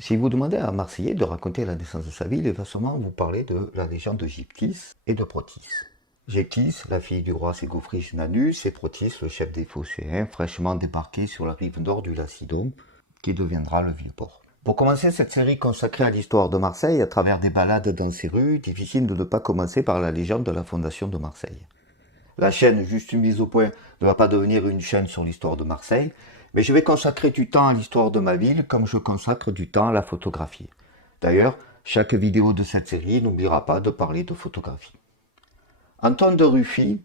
Si vous demandez à un Marseillais de raconter la naissance de sa ville, il va sûrement vous parler de la légende de Gyptis et de Protis. Gyptis, la fille du roi Ségofrige Nanus, et Protis, le chef des Phocéens, fraîchement débarqué sur la rive nord du Lacidon, qui deviendra le Vieux-Port. Pour commencer cette série consacrée à l'histoire de Marseille à travers des balades dans ses rues, difficile de ne pas commencer par la légende de la fondation de Marseille. La chaîne Juste une mise au point ne va pas devenir une chaîne sur l'histoire de Marseille, mais je vais consacrer du temps à l'histoire de ma ville comme je consacre du temps à la photographie. D'ailleurs, chaque vidéo de cette série n'oubliera pas de parler de photographie. Antoine de Ruffi,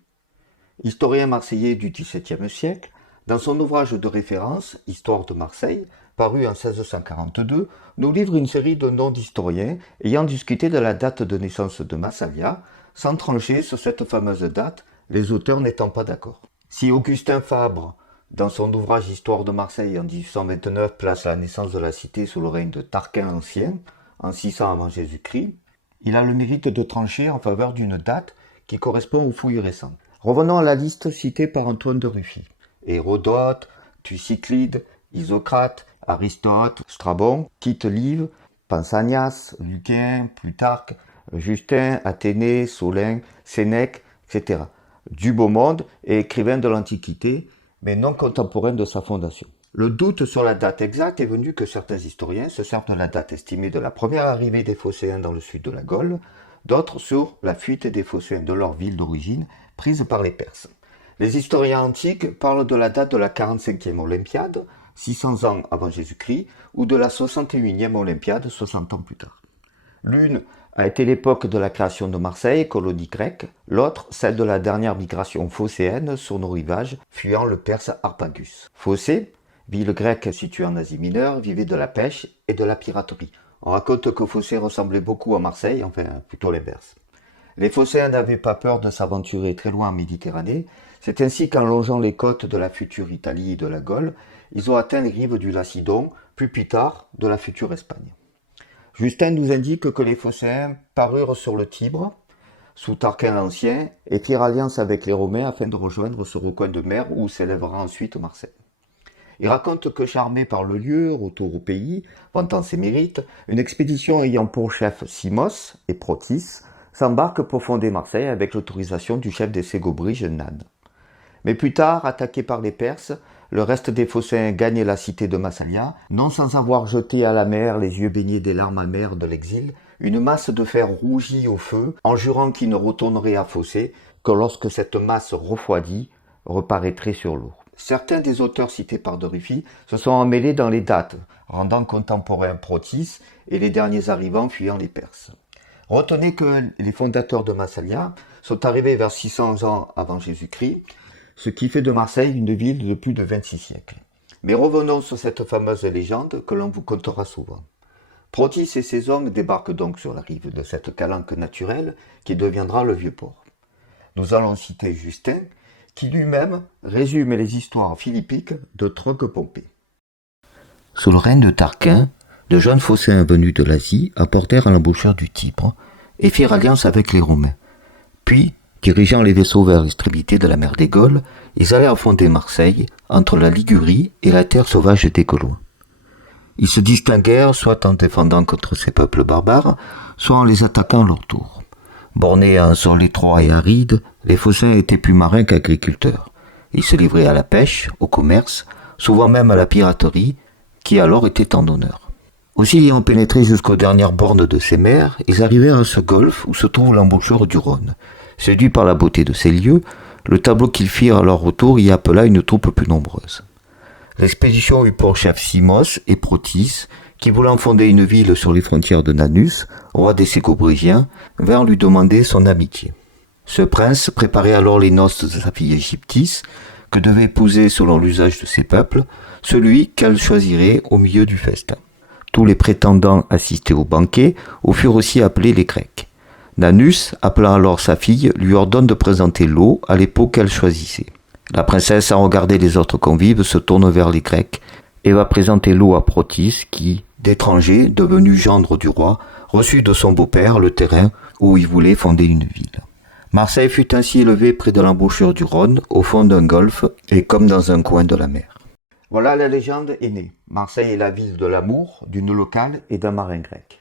historien marseillais du XVIIe siècle, dans son ouvrage de référence « Histoire de Marseille », paru en 1642, nous livre une série de noms d'historiens ayant discuté de la date de naissance de Massalia, sans trancher sur cette fameuse date, les auteurs n'étant pas d'accord. Si Augustin Fabre, dans son ouvrage Histoire de Marseille en 1829, place la naissance de la cité sous le règne de Tarquin l'Ancien, en 600 avant Jésus-Christ, il a le mérite de trancher en faveur d'une date qui correspond aux fouilles récentes. Revenons à la liste citée par Antoine de Ruffi. Hérodote, Thucyclide, Isocrate, Aristote, Strabon, Tite-Live, Pausanias, Lucain, Plutarque, Justin, Athénée, Solin, Sénèque, etc. Du beau monde et écrivain de l'Antiquité, mais non contemporain de sa fondation. Le doute sur la date exacte est venu que certains historiens se servent de la date estimée de la première arrivée des Phocéens dans le sud de la Gaule, d'autres sur la fuite des Phocéens de leur ville d'origine, prise par les Perses. Les historiens antiques parlent de la date de la 45e Olympiade, 600 ans avant Jésus-Christ, ou de la 61e Olympiade, 60 ans plus tard. L'une a été l'époque de la création de Marseille, colonie grecque, l'autre celle de la dernière migration phocéenne sur nos rivages, fuyant le Perse Harpagus. Phocée, ville grecque située en Asie mineure, vivait de la pêche et de la piraterie. On raconte que Phocée ressemblait beaucoup à Marseille, enfin plutôt l'inverse. Les Phocéens n'avaient pas peur de s'aventurer très loin en Méditerranée, c'est ainsi qu'en longeant les côtes de la future Italie et de la Gaule, ils ont atteint les rives du Lacidon, puis plus tard de la future Espagne. Justin nous indique que les Phocéens parurent sur le Tibre, sous Tarquin l'Ancien, et firent alliance avec les Romains afin de rejoindre ce recoin de mer où s'élèvera ensuite Marseille. Il raconte que charmé par le lieu, retour au pays, vantant ses mérites, une expédition ayant pour chef Simos et Protis s'embarque pour fonder Marseille avec l'autorisation du chef des Ségobriges, Nan. Mais plus tard, attaqué par les Perses, le reste des Phocéens gagne la cité de Massalia, non sans avoir jeté à la mer, les yeux baignés des larmes amères de l'exil, une masse de fer rougie au feu, en jurant qu'il ne retournerait à Phocée que lorsque cette masse refroidie reparaîtrait sur l'eau. Certains des auteurs cités par de Ruffi se sont emmêlés dans les dates, rendant contemporains Protis et les derniers arrivants fuyant les Perses. Retenez que les fondateurs de Massalia sont arrivés vers 600 ans avant Jésus-Christ, ce qui fait de Marseille une ville de plus de 26 siècles. Mais revenons sur cette fameuse légende que l'on vous contera souvent. Protis et ses hommes débarquent donc sur la rive de cette calanque naturelle qui deviendra le Vieux-Port. Nous allons citer Justin, qui lui-même résume les histoires philippiques de Trogue-Pompée. Sous le règne de Tarquin, de jeunes Phocéens venus de l'Asie apportèrent à l'embouchure du Tibre et firent alliance avec les Romains. Puis, dirigeant les vaisseaux vers l'extrémité de la mer des Gaules, ils allèrent fonder Marseille, entre la Ligurie et la terre sauvage des Gaulois. Ils se distinguèrent soit en défendant contre ces peuples barbares, soit en les attaquant à leur tour. Bornés à un sol étroit et aride, les Phocéens étaient plus marins qu'agriculteurs. Ils se livraient à la pêche, au commerce, souvent même à la piraterie, qui alors était en honneur. Aussi ayant pénétré jusqu'aux dernières bornes de ces mers, ils arrivèrent à ce golfe où se trouve l'embouchure du Rhône. Séduits par la beauté de ces lieux, le tableau qu'ils firent à leur retour y appela une troupe plus nombreuse. L'expédition eut pour chef Simos et Protis, qui voulant fonder une ville sur les frontières de Nanus, roi des Ségobrigiens, vinrent lui demander son amitié. Ce prince préparait alors les noces de sa fille Gyptis, que devait épouser selon l'usage de ses peuples, celui qu'elle choisirait au milieu du festin. Tous les prétendants assistaient au banquet, où furent aussi appelés les Grecs. Nanus, appelant alors sa fille, lui ordonne de présenter l'eau à l'époux qu'elle choisissait. La princesse, sans regarder les autres convives, se tourne vers les Grecs et va présenter l'eau à Protis qui, d'étranger, devenu gendre du roi, reçut de son beau-père le terrain où il voulait fonder une ville. Marseille fut ainsi élevée près de l'embouchure du Rhône, au fond d'un golfe et comme dans un coin de la mer. Voilà, la légende est née. Marseille est la ville de l'amour, d'une locale et d'un marin grec.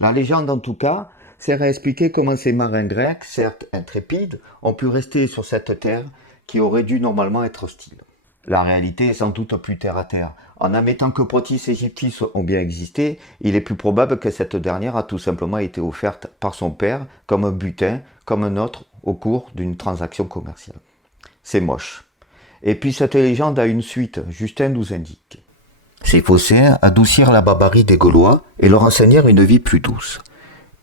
La légende, en tout cas, sert à expliquer comment ces marins grecs, certes intrépides, ont pu rester sur cette terre qui aurait dû normalement être hostile. La réalité est sans doute plus terre à terre. En admettant que Protis et Gyptis ont bien existé, il est plus probable que cette dernière a tout simplement été offerte par son père comme un butin, comme un autre, au cours d'une transaction commerciale. C'est moche. Et puis cette légende a une suite, Justin nous indique. Ces Phocéens adoucirent la barbarie des Gaulois et leur enseignèrent une vie plus douce.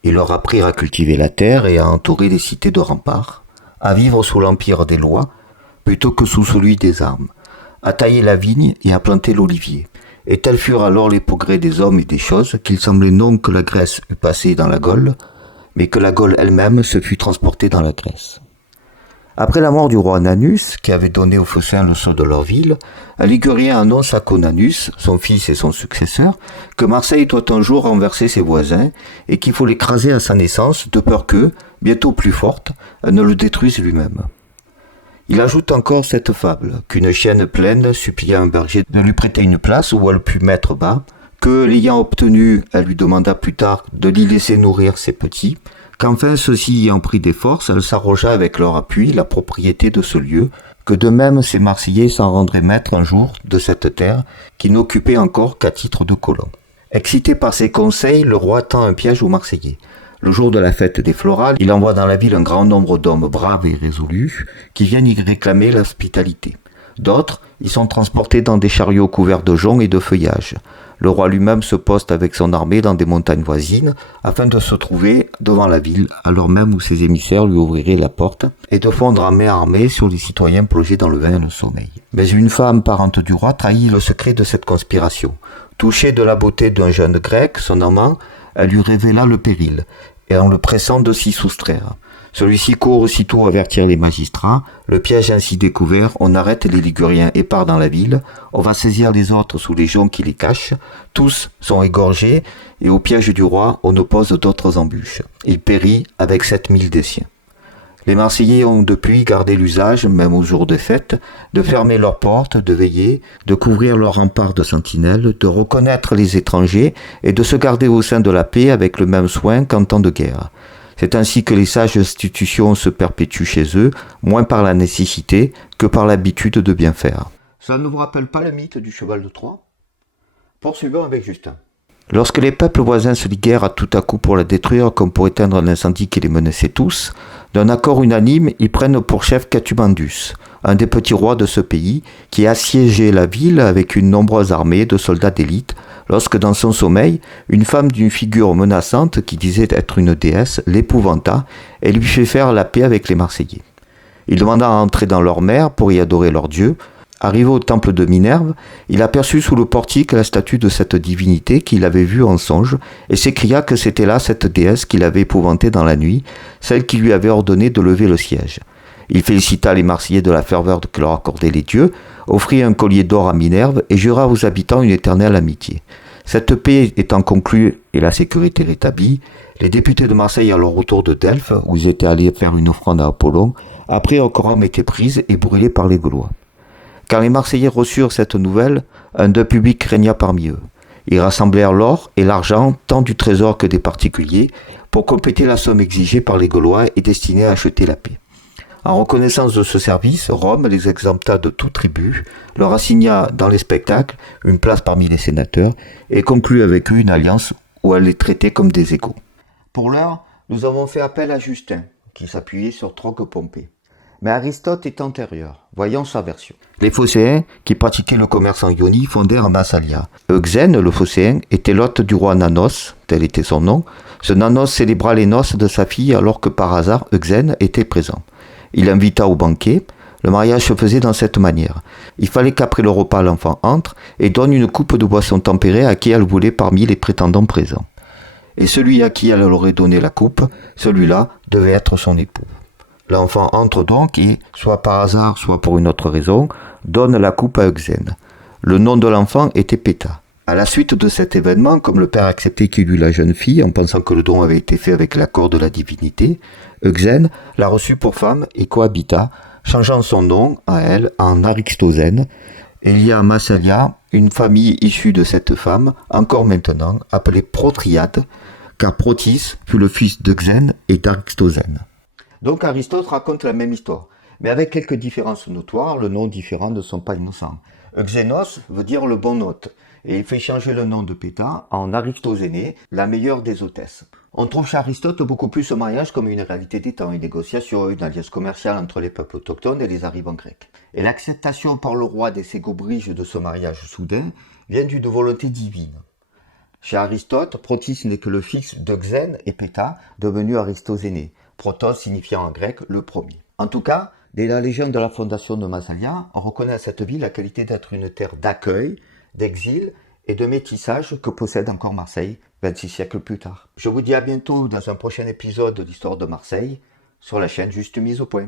Ils leur apprirent à cultiver la terre et à entourer les cités de remparts, à vivre sous l'empire des lois plutôt que sous celui des armes, à tailler la vigne et à planter l'olivier. Et tels furent alors les progrès des hommes et des choses qu'il semblait non que la Grèce eût passé dans la Gaule, mais que la Gaule elle-même se fût transportée dans la Grèce. Après la mort du roi Nanus, qui avait donné aux Phocéens le sceau de leur ville, un Ligurien annonce à Conanus, son fils et son successeur, que Marseille doit un jour renverser ses voisins et qu'il faut l'écraser à sa naissance, de peur que, bientôt plus forte, elle ne le détruise lui-même. Il ajoute encore cette fable, qu'une chienne pleine supplia un berger de lui prêter une place où elle put mettre bas, que, l'ayant obtenu, elle lui demanda plus tard de l'y laisser nourrir ses petits, qu'enfin ceux-ci ayant pris des forces, elle s'arrogea avec leur appui la propriété de ce lieu, que de même ces Marseillais s'en rendraient maîtres un jour de cette terre, qui n'occupait encore qu'à titre de colon. Excité par ses conseils, le roi tend un piège aux Marseillais. Le jour de la fête des Florales, il envoie dans la ville un grand nombre d'hommes braves et résolus qui viennent y réclamer l'hospitalité. D'autres y sont transportés dans des chariots couverts de joncs et de feuillages. Le roi lui-même se poste avec son armée dans des montagnes voisines afin de se trouver devant la ville, alors même où ses émissaires lui ouvriraient la porte, et de fondre en main armée sur les citoyens plongés dans le vin et le sommeil. Mais une femme parente du roi trahit le secret de cette conspiration. Touchée de la beauté d'un jeune grec, son amant, elle lui révéla le péril, et en le pressant de s'y soustraire. Celui-ci court aussitôt avertir les magistrats, le piège ainsi découvert, on arrête les Liguriens et part dans la ville, on va saisir les autres sous les joncs qui les cachent, tous sont égorgés, et au piège du roi, on oppose d'autres embûches. Il périt avec 7000 des siens. Les Marseillais ont depuis gardé l'usage, même aux jours de fête, de fermer leurs portes, de veiller, de couvrir leurs remparts de sentinelles, de reconnaître les étrangers et de se garder au sein de la paix avec le même soin qu'en temps de guerre. C'est ainsi que les sages institutions se perpétuent chez eux, moins par la nécessité que par l'habitude de bien faire. Ça ne vous rappelle pas le mythe du cheval de Troie ? Poursuivons avec Justin. Lorsque les peuples voisins se liguèrent à tout à coup pour la détruire comme pour éteindre l'incendie qui les menaçait tous, d'un accord unanime, ils prennent pour chef Catubandus, un des petits rois de ce pays, qui assiégeait la ville avec une nombreuse armée de soldats d'élite, lorsque dans son sommeil, une femme d'une figure menaçante, qui disait être une déesse, l'épouvanta et lui fait faire la paix avec les Marseillais. Il demanda à entrer dans leur mer pour y adorer leur dieu. Arrivé au temple de Minerve, il aperçut sous le portique la statue de cette divinité qu'il avait vue en songe et s'écria que c'était là cette déesse qu'il avait épouvantée dans la nuit, celle qui lui avait ordonné de lever le siège. Il félicita les Marseillais de la ferveur que leur accordaient les dieux, offrit un collier d'or à Minerve et jura aux habitants une éternelle amitié. Cette paix étant conclue et la sécurité rétablie, les députés de Marseille à leur retour de Delphes, où ils étaient allés faire une offrande à Apollon, apprirent que Rome était prise et brûlée par les Gaulois. Quand les Marseillais reçurent cette nouvelle, un deuil public régna parmi eux. Ils rassemblèrent l'or et l'argent, tant du trésor que des particuliers, pour compléter la somme exigée par les Gaulois et destinée à acheter la paix. En reconnaissance de ce service, Rome les exempta de tout tribut, leur assigna dans les spectacles une place parmi les sénateurs et conclut avec eux une alliance où elle les traitait comme des égaux. Pour l'heure, nous avons fait appel à Justin, qui s'appuyait sur Troque-Pompée. Mais Aristote est antérieur. Voyons sa version. Les Phocéens, qui pratiquaient le commerce en Ionie, fondèrent Massalia. Euxène, le Phocéen, était l'hôte du roi Nanos, tel était son nom. Ce Nanos célébra les noces de sa fille alors que par hasard Euxène était présent. Il invita au banquet. Le mariage se faisait dans cette manière. Il fallait qu'après le repas l'enfant entre et donne une coupe de boisson tempérée à qui elle voulait parmi les prétendants présents. Et celui à qui elle aurait donné la coupe, celui-là devait être son époux. L'enfant entre donc et, soit par hasard, soit pour une autre raison, donne la coupe à Euxène. Le nom de l'enfant était Péta. À la suite de cet événement, comme le père acceptait qu'il eût la jeune fille, en pensant que le don avait été fait avec l'accord de la divinité, Euxène la reçut pour femme et cohabita, changeant son nom à elle en Aristosène, Et il y a à Massalia une famille issue de cette femme, encore maintenant, appelée Protriade, car Protis fut le fils de Xène et d'Aristoxène. Donc Aristote raconte la même histoire, mais avec quelques différences notoires, le nom différent ne sont pas innocents. Xénos veut dire le bon hôte, et il fait changer le nom de Péta en Aristoxéné, la meilleure des hôtesses. On trouve chez Aristote beaucoup plus ce mariage comme une réalité des temps, une négociation, une alliance commerciale entre les peuples autochtones et les arrivants grecs. Et l'acceptation par le roi des Ségobriges de ce mariage soudain vient d'une volonté divine. Chez Aristote, Protis n'est que le fils de Xène et Péta, devenu Aristoxéné, protos signifiant en grec le premier. En tout cas, dès la légende de la fondation de Massalia, on reconnaît à cette ville la qualité d'être une terre d'accueil, d'exil et de métissage que possède encore Marseille 26 siècles plus tard. Je vous dis à bientôt dans un prochain épisode de l'histoire de Marseille sur la chaîne Juste Mise au Point.